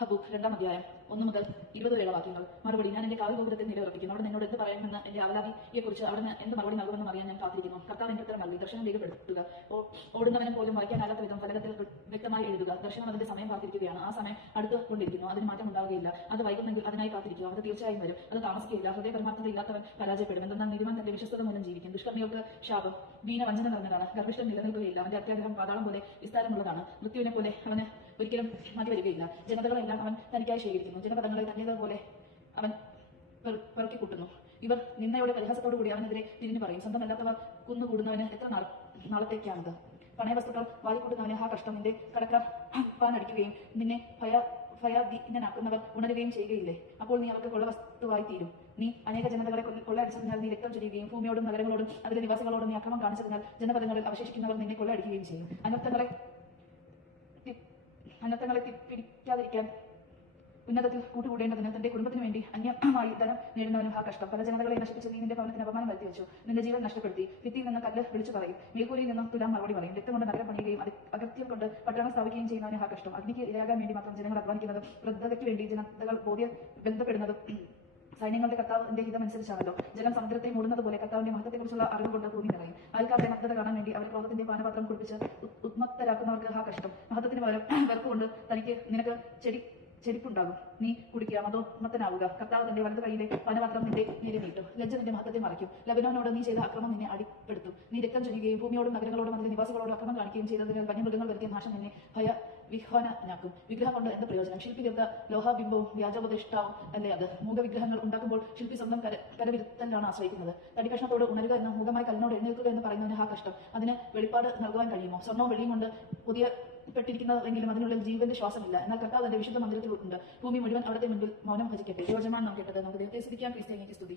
ഹബൂക്ക് 2-ാം അധ്യായം 1 മുതൽ 20 വരെയുള്ള വാക്യങ്ങൾ. മറുപടി: ഞാൻ എന്റെ കാവൽഗോപുരത്തിൽ നിലയുറപ്പിക്കുന്നു. അവിടെ നിന്നോട് എന്ത് പറയാമെന്ന് എന്റെ അവലാതിയെക്കുറിച്ച് അവിടുന്ന് എന്ത് മറുപടി നൽകുമെന്നും അറിയാൻ ഞാൻ കാത്തിരിക്കുന്നു. കർത്താവ് എനിക്ക് ഉത്തരം നൽകി. ദർശനം രേഖപ്പെടുത്തുക. ഓടുന്നവനും പോലും വായിക്കാനാകാത്ത വിധം ഫലകത്തിൽ വ്യക്തമായി എഴുതുക. ദർശനം അതിന്റെ സമയം കാത്തിരിക്കുകയാണ്. ആ സമയം അടുത്തുകൊണ്ടിരിക്കുന്നു. അതിന് മാറ്റം ഉണ്ടാവുകയില്ല. അത് വൈകുന്നെങ്കിൽ അതിനായി കാത്തിരിക്കുക. അത് തീർച്ചയായും വരും. അത് താമസിക്കുകയില്ല. ഹൃദയ പരമാർത്ഥത ഇല്ലാത്തവൻ പരാജയപ്പെടും. എന്തെന്നാൽ നീതിമാൻ തന്റെ വിശ്വസ്തത മൂലം ജീവിക്കും. ദുഷ്കർമ്മികൾക്ക് ശാപം. വീണ വഞ്ചന നിറഞ്ഞതാണ്. ഗർഭിഷ്ഠൻ നിലനിൽക്കുകയില്ല. അവന്റെ അത്യാഗ്രഹം പാതാളം പോലെ വിസ്താരമുള്ളതാണ്. മൃത്യുവിനെ പോലെ അവന് ഒരിക്കലും മതി വരികയില്ല. ജനതകളെല്ലാം അവൻ തനിക്കായി ശേഖരിക്കുന്നു. ജനപദങ്ങളെ ധന്യതപോലെ അവൻ പെറുക്കിക്കൂട്ടുന്നു. ഇവർ നിന്നയോടെ പരിഹാസത്തോടുകൂടി അവനെതിരെ തിരിഞ്ഞു പറയും. സ്വന്തമല്ലാത്തവർ കുന്നുകൂടുന്നവന് എത്ര നാളത്തേക്കാണത്? പണയവസ്തുക്കൾ വാരിക്കൂട്ടുന്നവന് ഹാ കഷ്ടം. നിന്റെ കടക്കാർ പാനടിക്കുകയും നിന്നെ ഭയാധീനനാക്കുന്നവർ ഉണരുകയും ചെയ്യുകയില്ലേ? അപ്പോൾ നീ അവർക്ക് കൊള്ളവസ്തുവായി തീരും. നീ അനേക ജനതകളെ കൊള്ളയടിച്ചതിനാൽ നീ രക്തം ചൊരിയുകയും ഭൂമിയോടും നഗരങ്ങളോടും അതിലെ നിവാസികളോടും നീ അക്രമം കാണിച്ചതിനാൽ ജനപദങ്ങളിൽ അവശേഷിക്കുന്നവർ നിന്നെ കൊള്ളയടിക്കുകയും ചെയ്യും. അനർത്ഥങ്ങളെ പിടിക്കാതിരിക്കാൻ ഉന്നതത്തിൽ കൂട്ടുകൂടേണ്ടതിന് തന്റെ കുടുംബത്തിന് വേണ്ടി അന്യമായി ധനം നേടുന്നവനും ഹാ കഷ്ടം. പല ജനതകളെ നശിപ്പിച്ച് നീ നിന്റെ ഭവനത്തിന് അപമാനം വരുത്തി വെച്ചു. നിന്റെ ജീവൻ നഷ്ടപ്പെടുത്തി. ഭിത്തിയിൽ നിന്ന് കല്ല് വിളിച്ചു പറയും. മേൽക്കൂരയിൽ നിന്നും തുലാം മറുപടി പറയും. രക്തം കൊണ്ട് നഗരം പണിയുകയും അകത്യം കൊണ്ട് പട്ടണം സ്ഥാപിക്കുകയും ചെയ്യുന്നവന് ഹാ കഷ്ടം. അഗ്നിക്ക് ഇരയാകാൻ വേണ്ടി മാത്രം ജനങ്ങൾ അധ്വാനിക്കുന്നതും വൃദ്ധതയ്ക്ക് വേണ്ടി ജനതകൾ ബന്ധപ്പെടുന്നതും സൈന്യങ്ങളുടെ കർത്താവിന്റെ ഹിതമനുസരിച്ചാണല്ലോ. ജലം സമുദ്രത്തെ മൂടുന്നത് പോലെ കർത്താവിന്റെ മഹത്വത്തെക്കുറിച്ചുള്ള അറിവ് കൊണ്ട് ഭൂമി നിറയും. അയൽക്കാരുടെ നഗ്നത കാണാൻ വേണ്ടി അവർ ക്രോധത്തിന്റെ പാനപാത്രം കുടിപ്പിച്ച് ഉന്മത്തരാക്കുന്നവർക്ക് ഹാ കഷ്ടം. മഹത്വത്തിന് പകരം വെറുപ്പുകൊണ്ട് നിനക്ക് ചെടിപ്പുണ്ടാകും. നീ കുടിക്കുക, മതോന്മത്തനാവുക. കർത്താവ് തന്റെ വലതു കൈയിലെ പാനപാത്രം നിന്റെ നേരെ നീട്ടും. ലജ്ജ നിന്റെ മഹത്വത്തെ മറയ്ക്കും. ലബനോനോട് നീ ചെയ്ത അക്രമം നിന്നെ അടിപ്പെടുത്തും. നീ രക്തം ചൊരിയുകയും ഭൂമിയോടും നഗരങ്ങളോടും അതിലെ നിവാസികളോടും അക്രമം കാണിക്കുകയും ചെയ്തതിനാൽ വന്യമൃഗങ്ങൾ വരുത്തിയ നാശം നിന്നെ ഭയവിഹ്വലനാക്കും. വിഗ്രഹം കൊണ്ട് എന്ത് പ്രയോജനം? ശില്പി തീർത്ത ലോഹാബിംബവും വ്യാജോപദേഷ്ടാവും അല്ലേ അത്? മൂകവിഗ്രഹങ്ങൾ ഉണ്ടാക്കുമ്പോൾ ശില്പി സ്വന്തം കരവിരുത്തലാണ് ആശ്രയിക്കുന്നത്. തടിക്കഷ്ണത്തോട് ഉണരുക എന്ന് മൂകമായി കല്ലിനോട് എഴുന്നേൽക്കുക എന്ന് പറയുന്നതിന് ഹാ കഷ്ടം. അതിന് വെളിപ്പാട് നൽകുവാൻ കഴിയുമോ? സ്വർണ്ണവും വെള്ളിയും കൊണ്ട് പെട്ടിരിക്കുന്നതെങ്കിലും അതിനുള്ളിൽ ജീവന്റെ ശ്വാസമില്ല. എന്നാൽ കർത്താവ് തന്റെ വിശുദ്ധ മന്ദിരത്തിൽ ഉണ്ട്. ഭൂമി മുഴുവൻ അവിടുത്തെ മുൻപിൽ മൗനം ഭജിക്കട്ടെ. യോജനമാണ് നാം കേട്ടത്. നമുക്ക് ദൈവത്തെ സ്തുതിക്കാം. ക്രിസ്ത്യാനിക്ക് സ്തുതി.